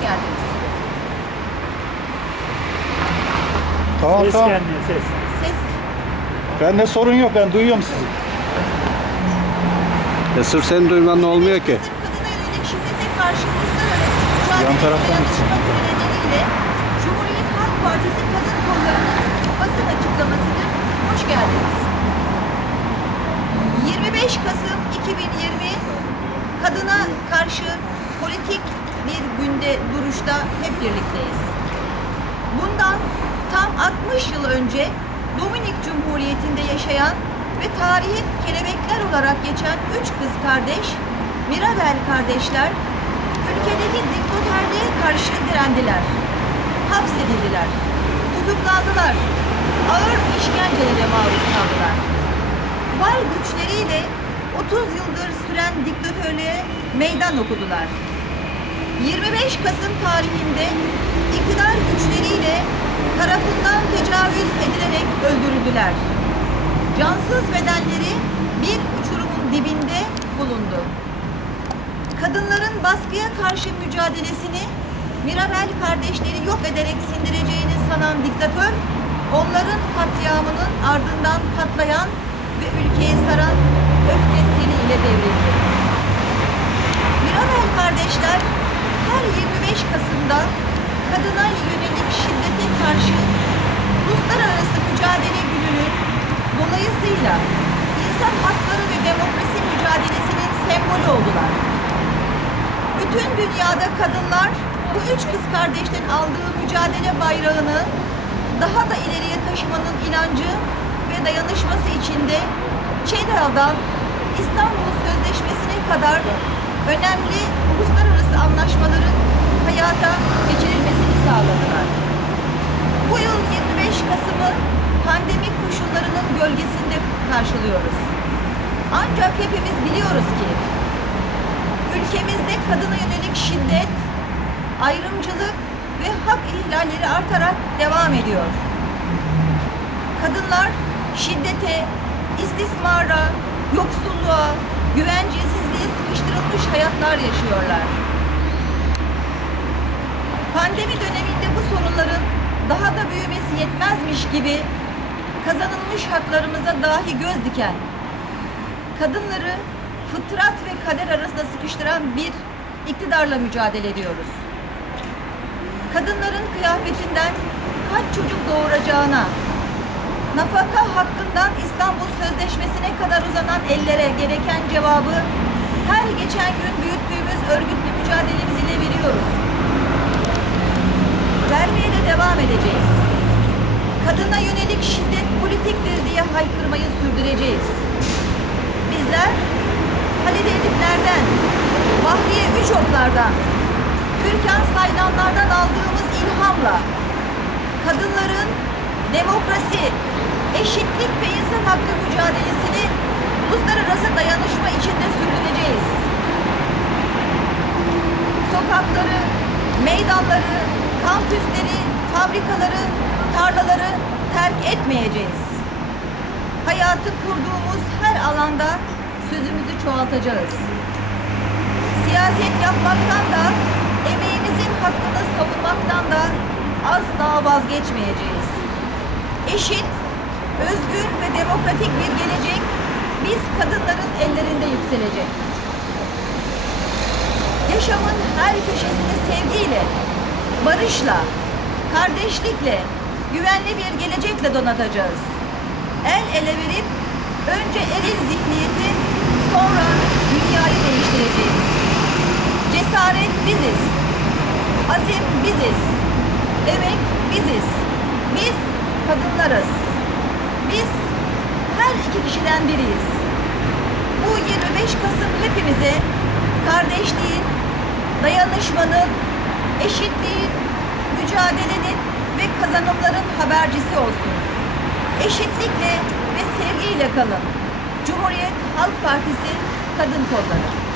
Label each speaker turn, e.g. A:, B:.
A: geldiniz.
B: Tamam
C: Ses
B: tamam.
C: gelmiyor ses.
A: Ses
B: Bende sorun yok ben duyuyorum sizi.
D: Ya sırf senin duyman olmuyor ki.
A: Kızım kadına yönelik şiddete karşı uluslararası mücadele
B: Yan taraftan gitsin.
A: nedeniyle Cumhuriyet Halk Partisi kadın kollarının basın açıklamasıdır. Hoş geldiniz. 25 Kasım 2020 kadına karşı politik günde duruşta hep birlikteyiz. Bundan tam 60 yıl önce Dominik Cumhuriyeti'nde yaşayan ve tarihin kelebekler olarak geçen üç kız kardeş, Mirabel kardeşler, ülkedeki diktatörlüğe karşı direndiler. Hapsedildiler, tutuklandılar, ağır işkencelere maruz kaldılar. Var güçleriyle 30 yıldır süren diktatörlüğe meydan okudular. 25 Kasım tarihinde iktidar güçleriyle tarafından tecavüz edilerek öldürüldüler. Cansız bedenleri bir uçurumun dibinde bulundu. Kadınların baskıya karşı mücadelesini Mirabel kardeşleri yok ederek sindireceğini sanan diktatör, onların katliamının ardından patlayan ve ülkeyi saran öfkesiyle devrildi. Mirabel kardeşler 25 Kasım'da kadına yönelik şiddete karşı uluslararası mücadele gününün dolayısıyla insan hakları ve demokrasi mücadelesinin sembolü oldular. Bütün dünyada kadınlar bu üç kız kardeşten aldığı mücadele bayrağını daha da ileriye taşımanın inancı ve dayanışması içinde ÇEDA'dan İstanbul Sözleşmesi'ne kadar önemli uluslararası anlaşmaların hayata geçirilmesini sağladılar. Bu yıl 25 Kasım'ı pandemi koşullarının gölgesinde karşılıyoruz. Ancak hepimiz biliyoruz ki ülkemizde kadına yönelik şiddet, ayrımcılık ve hak ihlalleri artarak devam ediyor. Kadınlar şiddete, istismara, yoksulluğa, güvencesizliğe sıkıştırılmış hayatlar yaşıyorlar. Pandemi döneminde bu sorunların daha da büyümesi yetmezmiş gibi kazanılmış haklarımıza dahi göz diken, kadınları fıtrat ve kader arasında sıkıştıran bir iktidarla mücadele ediyoruz. Kadınların kıyafetinden kaç çocuk doğuracağına, nafaka hakkından İstanbul Sözleşmesi'ne kadar uzanan ellere gereken cevabı her geçen gün büyüttüğümüz örgütlü mücadelemiz ile veriyoruz. Vermeye de devam edeceğiz. Kadına yönelik şiddet politiktir diye haykırmayı sürdüreceğiz. Bizler Halil Edipler'den, Bahriye Üçoklar'dan, Türkan Saylanlar'dan aldığımız ilhamla kadınların demokrasi, eşitlik ve insan hakkı mücadelesini kampüsleri, fabrikaları, tarlaları terk etmeyeceğiz. Hayatı kurduğumuz her alanda sözümüzü çoğaltacağız. Siyaset yapmaktan da, emeğimizin hakkını savunmaktan da asla vazgeçmeyeceğiz. Eşit, özgür ve demokratik bir gelecek biz kadınların ellerinde yükselecek. Yaşamın her köşesini sevgiyle, barışla, kardeşlikle, güvenli bir gelecekle donatacağız. El ele verip önce eril zihniyeti, sonra dünyayı değiştireceğiz. Cesaret biziz. Azim biziz. Emek biziz. Biz kadınlarız. Biz her iki kişiden biriyiz. Bu 25 Kasım hepimize kardeşliğin, dayanışmanın, eşitliğin, mücadelenin ve kazanımların habercisi olsun. Eşitlikle ve sevgiyle kalın. Cumhuriyet Halk Partisi Kadın Kolları.